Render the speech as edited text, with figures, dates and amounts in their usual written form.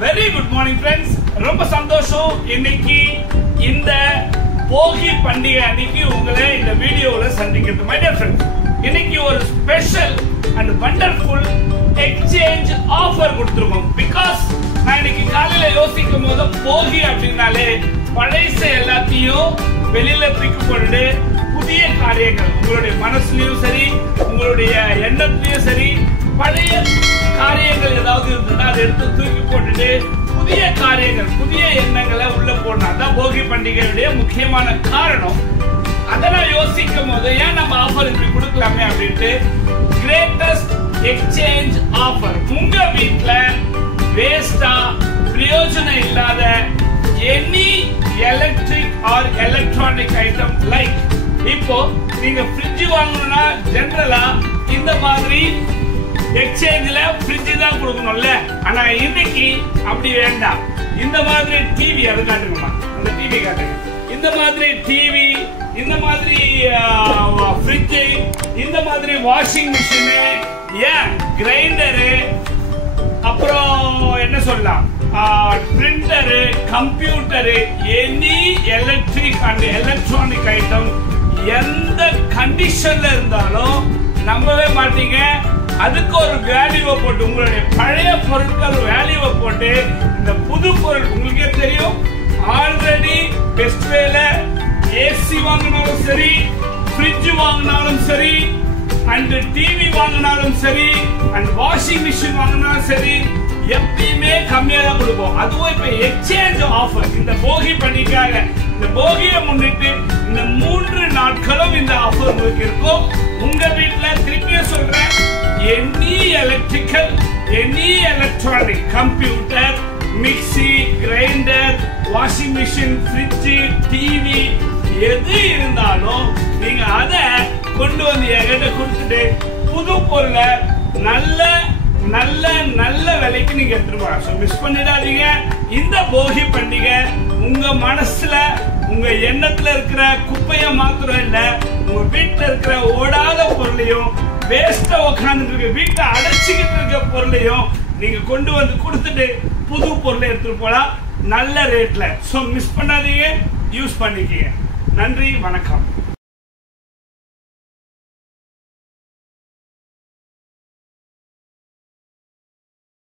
Very good morning friends. ரொம்ப சந்தோஷம் இன்னைக்கு இந்த போகி பண்டிகை அன்னைக்கு உங்களை இந்த வீடியோல சந்திக்கிறது. My dear friends, இன்னைக்கு ஒரு special and wonderful exchange offer கொடுத்திருக்கோம். Because நான் இன்னைக்கு காலையில யோசிக்கும் போது போகி அப்படினாலே பழைய எல்லாத்தையும் வெளியில தூக்கி போட்டு புதிய காரியங்கள் உங்களுடைய மனசுலயும் சரி உங்களுடைய எண்ணத்திலயும் சரி பழைய காரியங்கள் ஏதாவது இருந்தா அதை எடுத்து தூக்கி போட்டுட்டு புதிய காரியங்கள் புதிய எண்ணங்களை உள்ள போடணும். அதான் போகி பண்டிகையுடைய முக்கியமான காரணம். அதெல்லாம் யோசிக்கும் போது ஏன் நம்ம ஆஃபர் இப்படி கொடுக்கலாமே அப்படின்ட்டு கிரேட்டஸ்ட் எக்ஸ்சேஞ்ச் ஆஃபர். உங்க வீட்டுல வேஸ்டா பிரயோஜனம் இல்லாத any electric R electronic item like இப்போ நீங்க ஃப்ரிட்ஜ் வாங்கணும்னா ஜெனரலா இந்த மாதிரி எக்ஸ்சேஞ்சில் ஃப்ரிட்ஜ் தான் கொடுக்கணும்ல. ஆனா இன்னைக்கு அப்படி வேண்டாம். இந்த மாதிரி டிவி அது காட்டுங்கம்மா, அந்த டிவி காட்டுங்க. இந்த மாதிரி டிவி, இந்த மாதிரி ஃப்ரிட்ஜ், இந்த மாதிரி வாஷிங் மிஷினு, ஏன் கிரைண்டரு, அப்புறம் என்ன சொல்லலாம் printer, computer, any electric and electronic item எந்த கண்டிஷன்ல இருந்தாலும் நம்பவே மாட்டீங்க. அதுக்கு ஒரு வேல்யூவை போட்டு உங்களுடைய பழைய பொருட்கள் வேல்யூவை போட்டு இந்த புது பொருள் உங்களுக்கே தெரியும். ஆல்ரெடி பெஸ்ட் வேல ஏசி வாங்கினாலும் சரி, ஃப்ரிட்ஜ் வாங்கினாலும் சரி, அண்ட் டிவி வாங்கினாலும் சரி, அண்ட் வாஷிங் மிஷின் வாங்கினாலும் சரி, எப்பயுமே கம்மியா தான் கொடுப்போம். அதுவும் இப்ப எக்ஸ்சேஞ்ச் ஆஃபர் இந்த போகி பண்டிகைக்காக இந்த போகியை முன்னிட்டு இந்த 3 நாட்களும் இந்த ஆஃபர் உங்களுக்கு இருக்கும். உங்க வீட்டுல திருப்பியும் சொல்றேன், any electrical any electronic computer, mixie, grinder, washing machine, fridge, TV எது இருந்தாலும் நீங்க அதை கொண்டு வந்து என்கிட்ட கொடுத்துட்டு புது பொருளை நல்ல நல்ல நல்ல விலைக்கு நீங்க எடுத்துட்டு போகலாம். மிஸ் பண்ணிடாதீங்க. இந்த போகி பண்டிகை உங்க மனசுல உங்க எண்ணத்துல இருக்கிற குப்பைய மாத்திரம் இல்ல, உங்க வீட்டுல இருக்கிற ஓடாத பொருளையும் வேஸ்டா உட்கார்ந்து இருக்க வீட்டை அடைச்சிக்கிட்டு இருக்க பொருளையும் நீங்க கொண்டு வந்து கொடுத்துட்டு புது பொருளை எடுத்துட்டு போலாம் நல்ல ரேட்ல. சோ மிஸ் பண்ணாதீங்க, யூஸ் பண்ணிக்கீங்க. நன்றி, வணக்கம்.